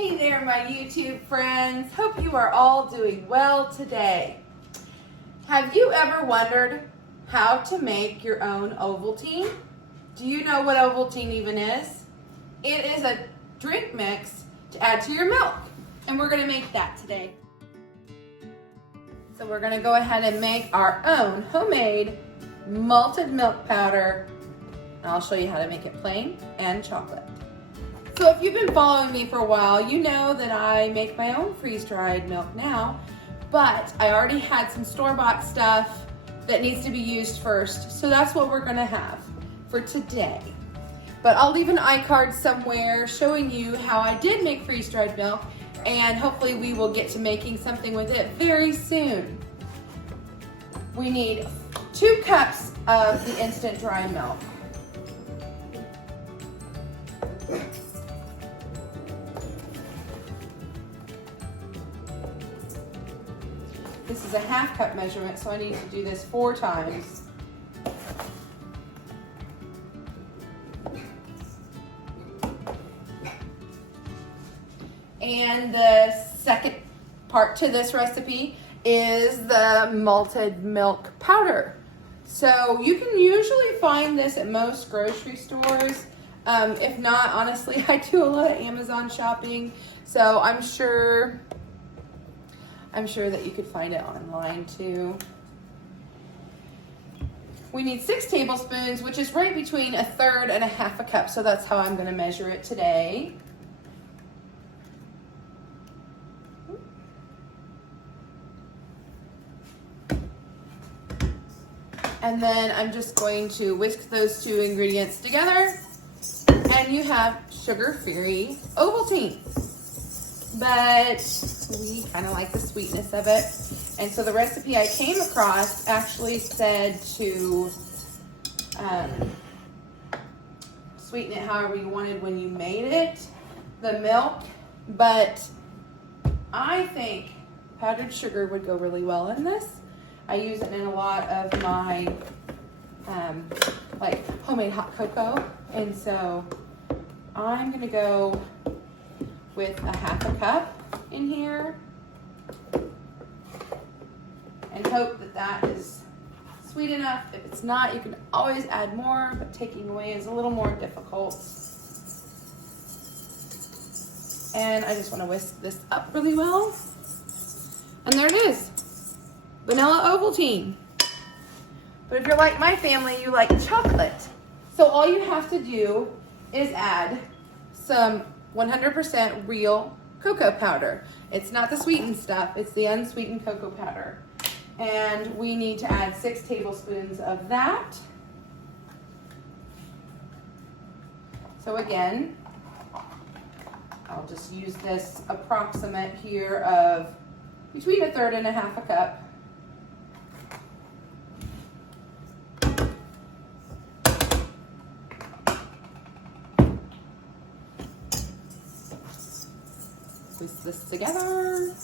Hey there, my YouTube friends. Hope you are all doing well today. Have you ever wondered how to make your own Ovaltine? Do you know what Ovaltine even is? It is a drink mix to add to your milk, and we're going to make that today. So we're going to go ahead and make our own homemade malted milk powder, and I'll show you how to make it plain and chocolate. So if you've been following me for a while, you know that I make my own freeze-dried milk now, but I already had some store-bought stuff that needs to be used first, so that's what we're gonna have for today. But I'll leave an iCard somewhere showing you how I did make freeze-dried milk, and hopefully we will get to making something with it very soon. We need 2 cups of the instant dry milk. This is a 1/2 cup measurement, so I need to do this 4 times. And the second part to this recipe is the malted milk powder. So you can usually find this at most grocery stores. If not, honestly, I do a lot of Amazon shopping, so I'm sure that you could find it online too. We need 6 tablespoons, which is right between 1/3 and 1/2 cup, so that's how I'm going to measure it today. And then I'm just going to whisk those 2 ingredients together, and you have sugar-free Ovaltine. But we kind of like the sweetness of it. And so the recipe I came across actually said to sweeten it however you wanted when you made it, the milk. But I think powdered sugar would go really well in this. I use it in a lot of my like homemade hot cocoa. And so I'm gonna go with a 1/2 cup in here and hope that that is sweet enough. If it's not, you can always add more, but taking away is a little more difficult. And I just want to whisk this up really well. And there it is, vanilla Ovaltine. But if you're like my family, you like chocolate. So all you have to do is add some 100% real cocoa powder. It's not the sweetened stuff, it's the unsweetened cocoa powder. And we need to add 6 tablespoons of that. So again, I'll just use this approximate here of between 1/3 and 1/2 cup. Whisk this together.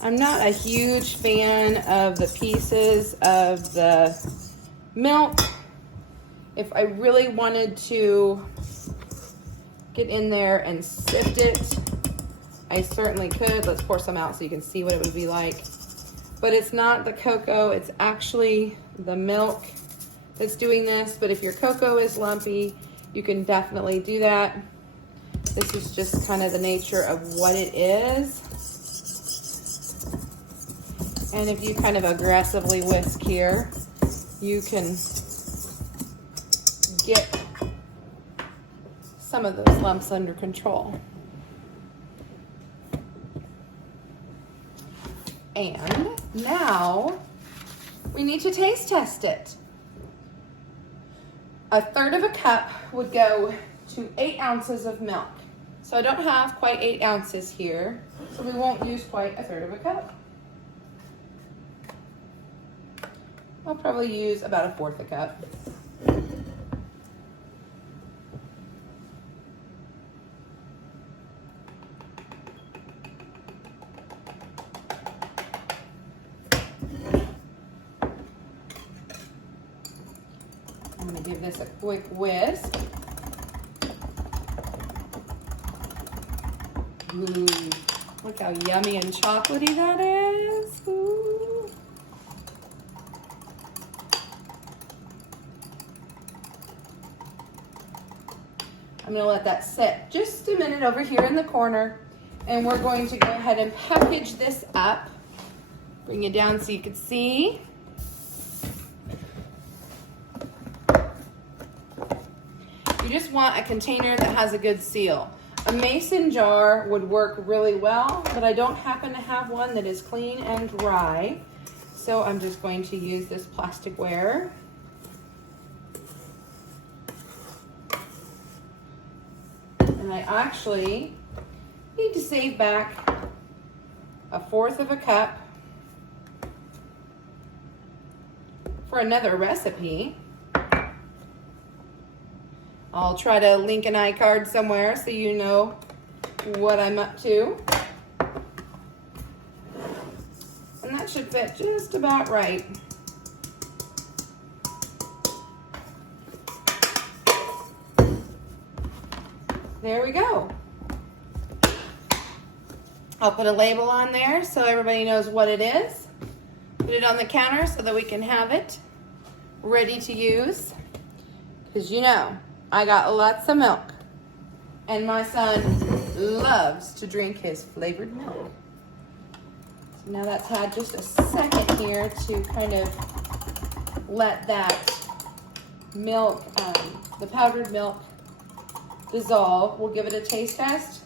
I'm not a huge fan of the pieces of the milk. If I really wanted to get in there and sift it, I certainly could. Let's pour some out so you can see what it would be like. But it's not the cocoa, it's actually the milk that's doing this. But if your cocoa is lumpy, you can definitely do that. This is just kind of the nature of what it is. And if you kind of aggressively whisk here, you can get some of those lumps under control. And now we need to taste test it. 1/3 cup would go to 8 ounces of milk. So I don't have quite 8 ounces here, so we won't use quite 1/3 cup. I'll probably use about 1/4 cup. this a quick whisk. Ooh, look how yummy and chocolatey that is. Ooh. I'm gonna let that sit just a minute over here in the corner, and we're going to go ahead and package this up. Bring it down so you can see. You just want a container that has a good seal. A mason jar would work really well, but I don't happen to have one that is clean and dry. So I'm just going to use this plasticware. And I actually need to save back 1/4 of a cup for another recipe. I'll try to link an iCard somewhere so you know what I'm up to. And that should fit just about right. There we go. I'll put a label on there so everybody knows what it is. Put it on the counter so that we can have it ready to use. Because you know, I got lots of milk. And my son loves to drink his flavored milk. So now that's had just a second here to kind of let that milk, the powdered milk, dissolve. We'll give it a taste test.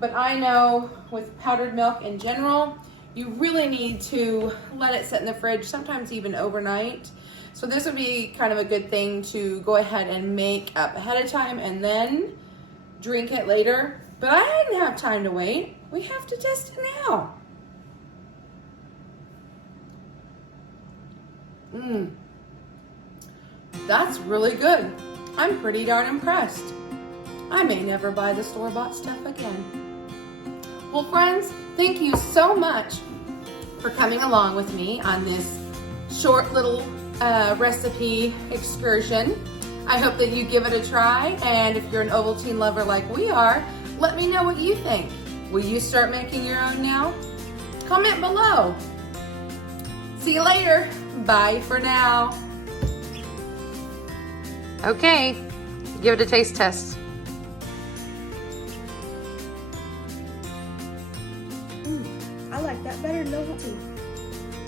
But I know with powdered milk in general, you really need to let it sit in the fridge, sometimes even overnight. So this would be kind of a good thing to go ahead and make up ahead of time and then drink it later. But I didn't have time to wait. We have to test it now. That's really good. I'm pretty darn impressed. I may never buy the store-bought stuff again. Well, friends, thank you so much for coming along with me on this short little recipe excursion. I hope that you give it a try, and if you're an Ovaltine lover like we are, let me know what you think. Will you start making your own now? Comment below. See you later. Bye for now. Okay, give it a taste test. I like that better than Ovaltine.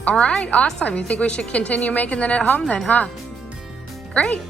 All right, awesome. You think we should continue making that at home then, huh? Great.